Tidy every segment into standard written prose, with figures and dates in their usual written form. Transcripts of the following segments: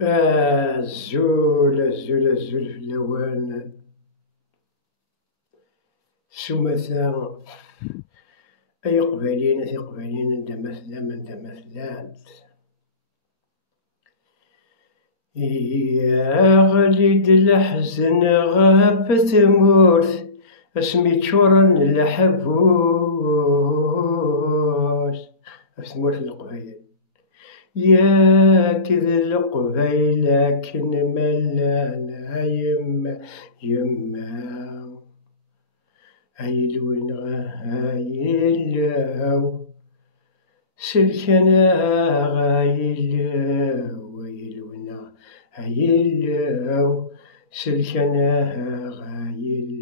الزول في اللوان سمثا أي قبالين عندا مثلا يا غليد الحزن غاب تمورث اسمي تشورن الحبوس اسمورث القبايل يا كذا القبيل لكن ملانا يما هايل وين هايل سلكنا غايل هايل سلكنا غايل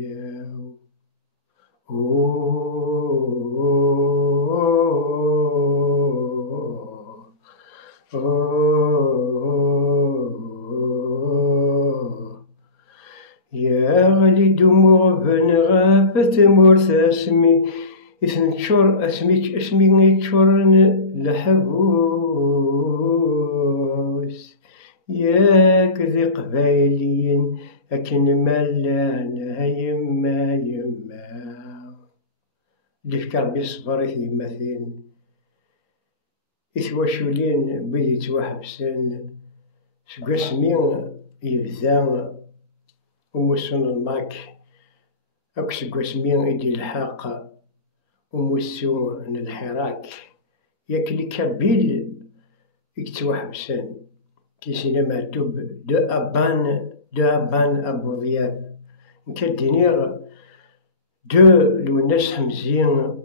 يا غلي دموع بن غابة مورث اسمي تشور اسمي تشورن لحبوس ياك ذي قبايلين أكن ملانا يما اللي فكر بيصبر يماثين إثواشولين بيدي تواحبسن سقاسمين يبدا وموسون الماك أك سقاسمين إدي الحاق وموسون الحراك ياك لي كابيل يكتواحبسن كيسينا مكتوب دو أبان أبو ضياب نكدينيغ دو لوناس حمزين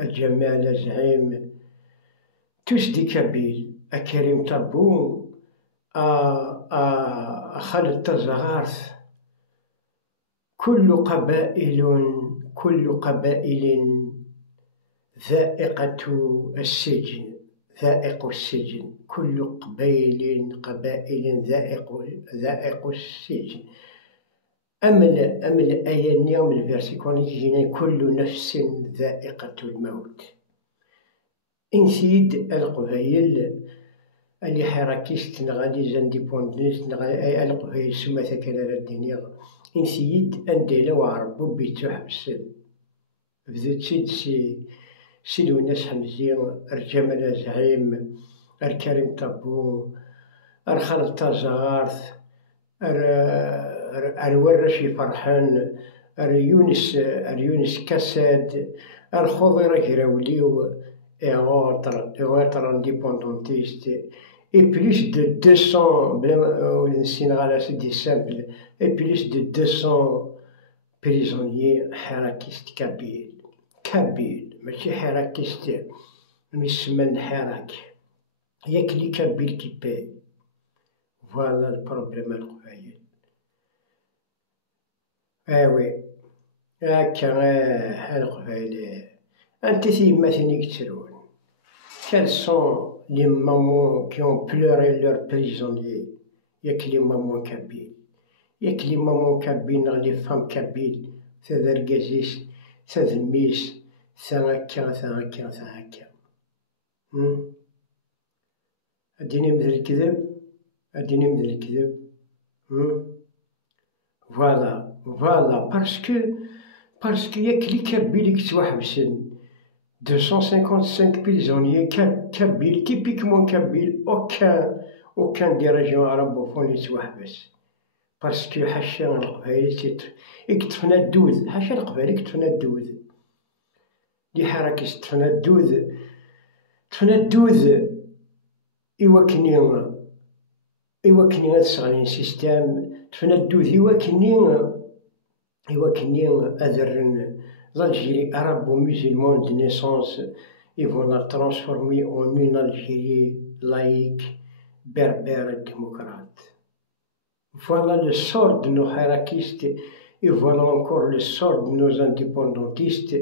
الجمال زعيم توس دي كابيل أكريم طابو خالد تزغارث كل قبائل ذائقة السجن كل قبائل ذائق السجن أمل أيان يوم الفيرسيكون يجينا كل نفس ذائقة الموت إنسيد القبائل اللي حراكيست نغالي زانديبوندنس نغالي القبائل سماثا كلا الدنيا إنسيد أنديلا وعربو بيتوحبسن بدات سيد وناس حمزين الجمال زعيم الكريم طابو الخالد تزغارث الورشي فرحان اليونس كاساد الخضر كراوليو اغواتر انديبوندونتيست et plus de 200 c'est des simples et plus de 200 prisonniers حراكيست كابيل ماشي حراكيست مسمن حراك ياك لي كابيل كيباي فوالا البروبليم القبايل وي هاكا القبايل انت تيماتني كترون quels sont les mamans qui ont pleuré leurs prisonniers ياك لي مامون كابيل ياك لي مامون كابيل لي فام كابيل ثا ركازيس ثا ذميس ثا هكا اديني مثل الكذب فوالا باسكو ياك لي كابيل كتوحبسن 255 prisonniers كابيل تيبيكمون كابيل aucun des régions arabophones يتوحبس باسكو حاشا القبايل يكتفنا الدود حاشا القبايل يكتفنا الدود دي حركة تفنا الدود إوا كني غتسغلين سيستام تفنا الدود إوا كني أذرن l'Algérie arabo-musulmane de naissance, ils vont la transformer en une Algérie laïque, berbère et démocrate. Voilà le sort de nos hiérarchistes et voilà encore le sort de nos indépendantistes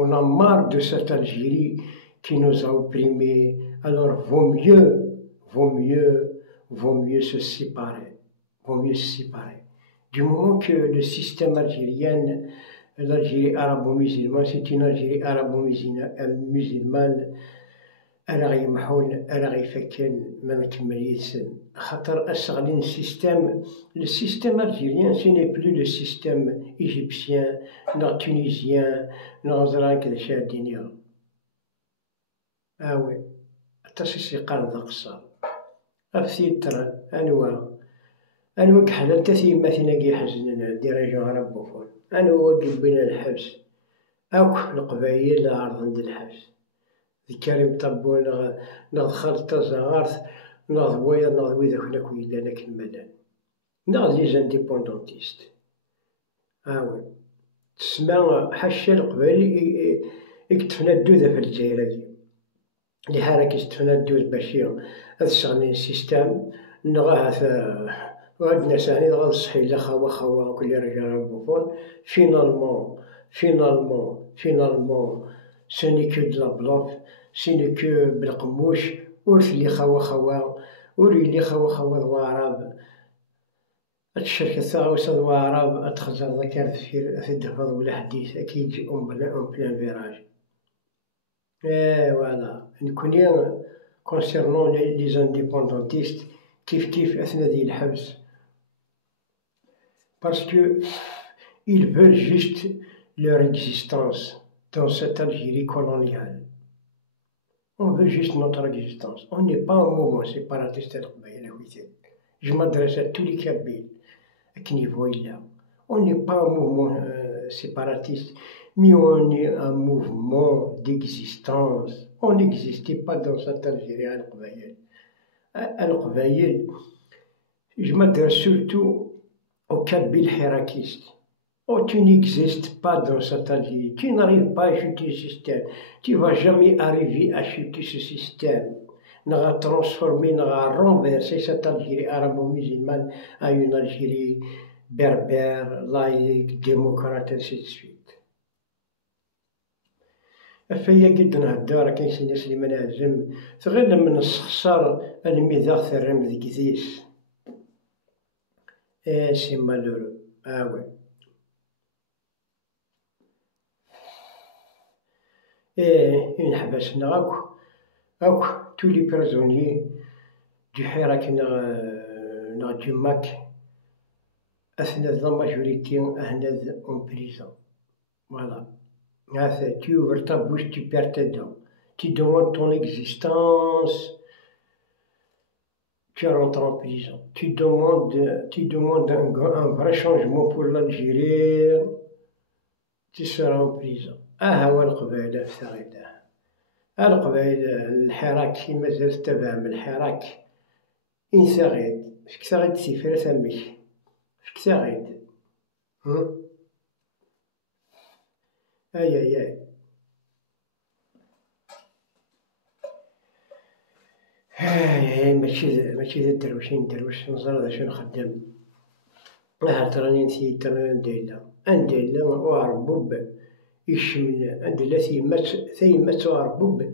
on a marre de cette Algérie qui nous a opprimés. Alors vaut mieux se séparer. Du moment que le système algérien, l'Algérie arabo-musulmane, c'est une Algérie arabo-musulmane أنا غيمحون أنا غيفكن ما نكمل يدسن خاطر أسغلين السيستم الجيريان سيني بلو لو سيستم إيجيبسيان نغ تونيزيان نغ زران كدا شادينيا آوي التصيص يقال ذا قصار أفسيتر أنوا كحل تثيماتنا كي حزننا ديراجون ربوفون أنوا قبنا الحبس أوك القبايل عرض الحبس كريم طبو نغ خالط زغارت نغ ويا نغ ويدا كنا كويلانا كمالان نغ لي زانديبوندونتيست آوي تسمى حاشا القبايل يكتفنا الدوذة في الجزائر اللي حالك يستفنا الدوذ باشي أتشغلين السيستم نغاها غاد نساني غاد صحي لا خوا كل رجال ربوفون فينالمون سوني كو دلا بلوف سيني كو بالقموش ورث لي خوا وريلي خوا ضواراب الشركة ثاوسة ضواراب أتخزر ذكر في الدفض ولا حديث أكيد بلان فيراج فوالا نكوني كونسيرنون لي زانديبوندونتيست كيف أثناء ذي الحبس باسكو ils veulent juste leur existence dans cette Algérie coloniale. On veut juste notre existence. On n'est pas un mouvement séparatiste القبائل هويتين. Je m'adresse à tous les Kabyles à ce niveau-là. On n'est pas un mouvement séparatiste, mais on est un mouvement d'existence. On n'existait pas dans cette Algérie القبائل. Je m'adresse surtout aux Kabyles hirakistes. Oh, tu n'existes pas dans cette Algérie. Tu n'arrives pas à chuter ce système. Tu ne vas jamais arriver à chuter ce système. On va transformer, on va renverser cette Algérie arabo-musulmane à une Algérie berbère, laïque, démocrate, ainsi de suite. فيا قد نهدر كاين شي ناس اللي ما نعزم غير لما نستخسر الميثاق ثرم ذيك ذيس سي مالورو آوي ينحبسنا أوك تولي بريزونيي دو حراك نغ دو أثناء لا ماجوريتي أهنا أون بريزون فوالا tu ouvres ta bouche, tu perds tes dents. Tu demandes ton existence, tu rentres en prison. Tu demandes un vrai changement pour l'Algérie, tu seras en prison. هو القبائل الثغيدة القبائل الحراك كيما زال تبع من الحراك إن ثغيد فيك ثغيد سيفير ثميك فيك ثغيد أي ماشي ذا الدروش نزر ذا شنو نخدم تراني نسيت تراني نديلا وعربوب يشمل عندنا ثيمات وعربوب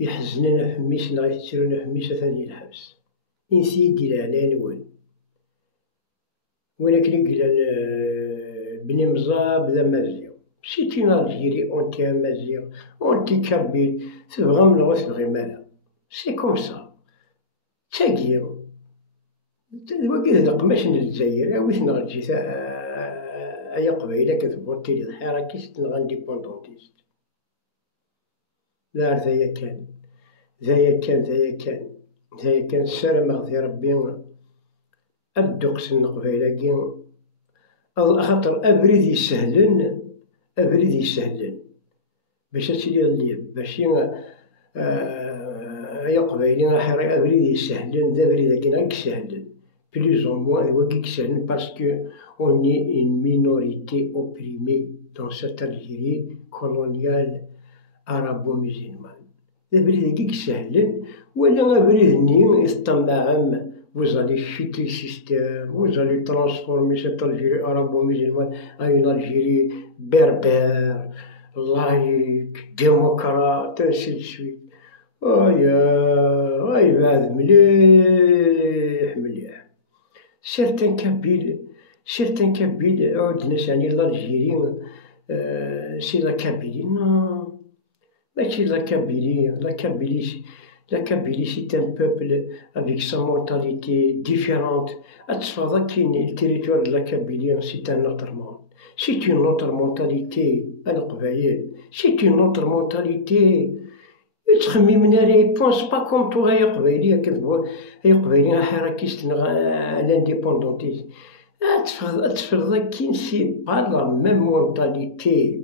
يحزننا في ميسنا غيتسيرونا في ميسا ثاني الحبس نسيت ديال على نوال ولكن قلال بني مزاب ذا مازيغ سيتي الجيري اونتي مازيغ اونتي كابيل تبغى من غا تبغي مالا سي كوم سا تاكيا وكذا القماش ن الجزائر ويثنا غتجي أي قبيلة كتبغي تيلي حراكيست نغ انديبوندونتيست لا ذايا كان السلام غدي ربي الدقس القبيلة خاطر أبريد يسهلن باش تيلي الليل باش أي قبايلي أبريد يسهلن ذا بريد كاين غير يسهلن plus ou moins parce qu'on est une minorité opprimée dans cette Algérie coloniale arabo-musulmane. Vous allez chuter le système, vous allez transformer cette Algérie arabo-musulmane en une Algérie berbère, laïque, démocrate, ainsi de suite. Certains Kabyles عود ناس يعني l'Algérie c'est la Kabylie non Machi la Kabylie. La Kabylie, c'est un peuple avec sa mentalité différente. Le territoire de la Kabylie, c'est un autre monde. C'est une autre mentalité. C'est une autre mentalité. Ils ne pensent pas comme toi, les Qbaïliens, l'indépendantisme. C'est pas la même mentalité.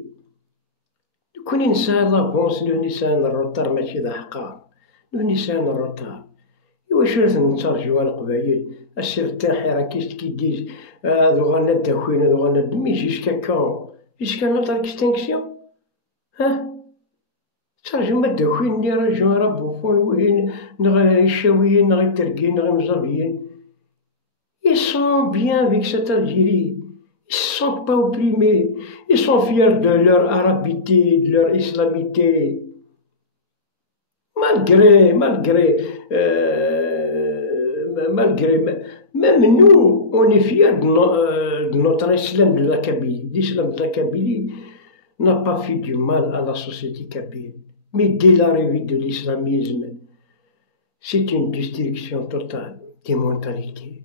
كون إنسان لافونس لو نسان الروتار ماشي ذا حقار، لو نسان الروتار. واش نترجوا القبايل السير تاعي راه كي ديز هادو غانا داخوين هادو غانا دمي جيسكا كون جيسكا نوتر اكستنكسيون. ترجم ما داخوين ني راجو راه بوفون وين نغ الشاويين نغ التركيين نغ المزابيين. Ils sont bien avec cette Algérie. Ils ne sont pas opprimés. Ils sont fiers de leur arabité, de leur islamité. Malgré, même nous, on est fiers de notre islam de la Kabylie. L'islam de la Kabylie n'a pas fait du mal à la société kabyle. Mais dès l'arrivée de l'islamisme, c'est une destruction totale des mentalités.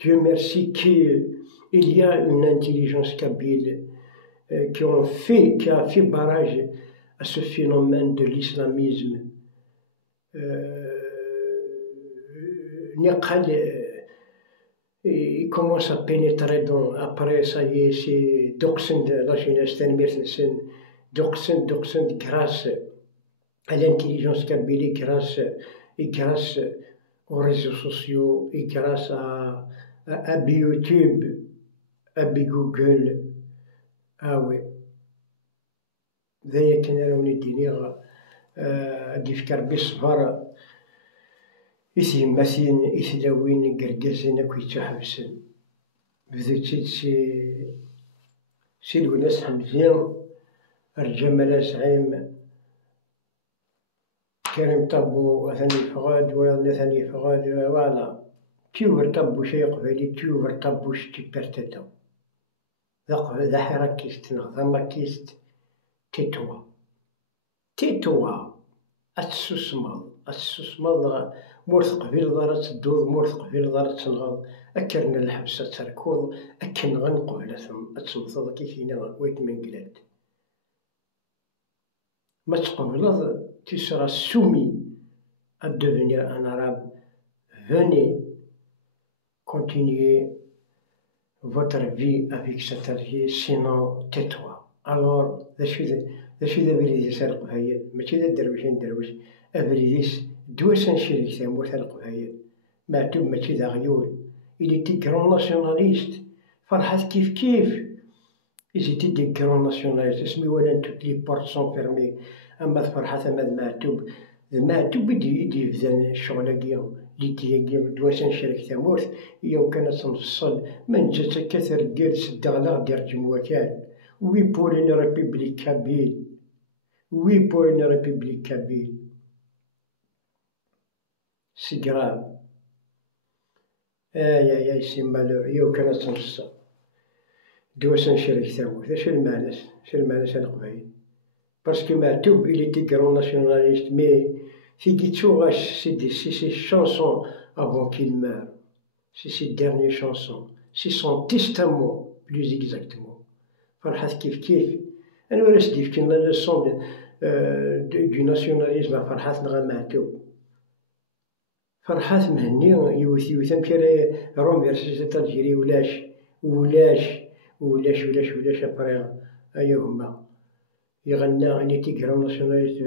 Dieu merci qu'il y a une intelligence kabyle qui a fait barrage à ce phénomène de l'islamisme. Il commence à pénétrer après, ça y est, c'est Doxend, la jeunesse, Doxend grâce à l'intelligence kabyle, grâce aux réseaux sociaux et grâce à YouTube, à Google. Oui. ذايا كان راوني الدنيا ديفكر بالصبر إثيماثين إثلاوين قرقازين أكو يتحبسن بذات سي الوناس حمزين الجمال زعيم كريم طبو ثاني فغاد ويلا ثاني فغاد فوالا تيوفر طبو شي قبالي تيوفر طبو شتي برتدو ذا حراكيست ذا ماكيست تيتوا أتسوسمال مورث قبيل ضارت الدوض مورث قبيل ضارت تنغض أكرنا الحبسة تركوض أكن غنقبل ثم أتسمثض كيفينا ويت من قلاد ما تقبلض tu seras soumis à devenir un arabe. Venez continuer votre vie avec cet Algérie, sinon tais-toi. Alors, ذا شي ذا بريدي سرق هاي ماشي ذا الدرويشين درويش أبريديس دوسن شريك ثامو سرق هاي معتوب ماشي ذا غيول. Il était grand nationaliste. فرحات كيف Ils étaient des grands nationalistes. اسمي ولا toutes les portes sont fermées. أما فرحات أما المعتوب يدي يبدا الشغل ليديا دواسن شريك ثامورث هي وكانت تنفصل من جات كثر رجال سداغلا دير جموكان. Oui pour une république kabyle. Oui pour une république kabyle. C'est grave. Aïe, c'est malheureux. هي وكانت تنفصل دواسن شريك ثامورث. اش المعنى القبايل؟ Parce que Matoub, il était grand nationaliste, mais c'est ses chansons avant qu'il meure. C'est ses dernières chansons. C'est son testament, plus exactement. Farhat kif. أنا ولا سديف كنا la leçon du nationalisme à Farhat نغا Matoub. Farhat مهني يوث مكرا روم verset Algérie ولاش après أيا هما. Il était grand nationaliste,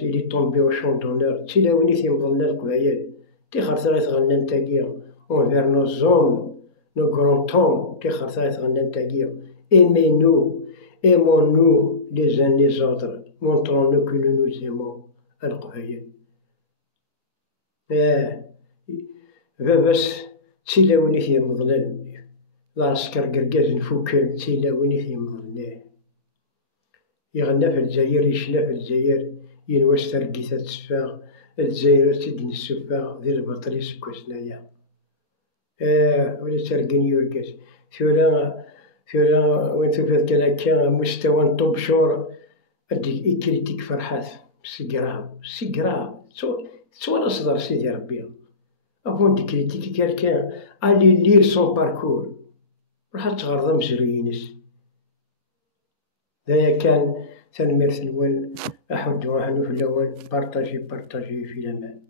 il est tombé au champ d'honneur. Tilaouni timضلنا القبايل تيخرث غا تغنى نتاكيا envers nos hommes, nos grands hommes تيخرث غا تغنى نتاكيا. Aimons-nous les uns les autres, montrons-nous que nous nous aimons القبايل. بس تيلاوني تيمضلن العسكر قرقاز نفوكان تيلاوني تيمضلناه. يغنى في الجزائر يشنا في الجزائر ينواس ترقيثة تسفاغ الجزائر تدن السفاغ ذي البطري سكوسنايا. ولا ترقين يوركاس ثورا وين تفاد كان مستوى نطب شور أديك إكريتيك فرحات سي كراف سي كراف. سوالا صدر سيدي ربي افون دي كريتيكي كالكان الي لير سون باركور راح تغرض مزريينس. هذايا كان تنميرت نوال أحد وراح نوفل بارطاجي في الأمان.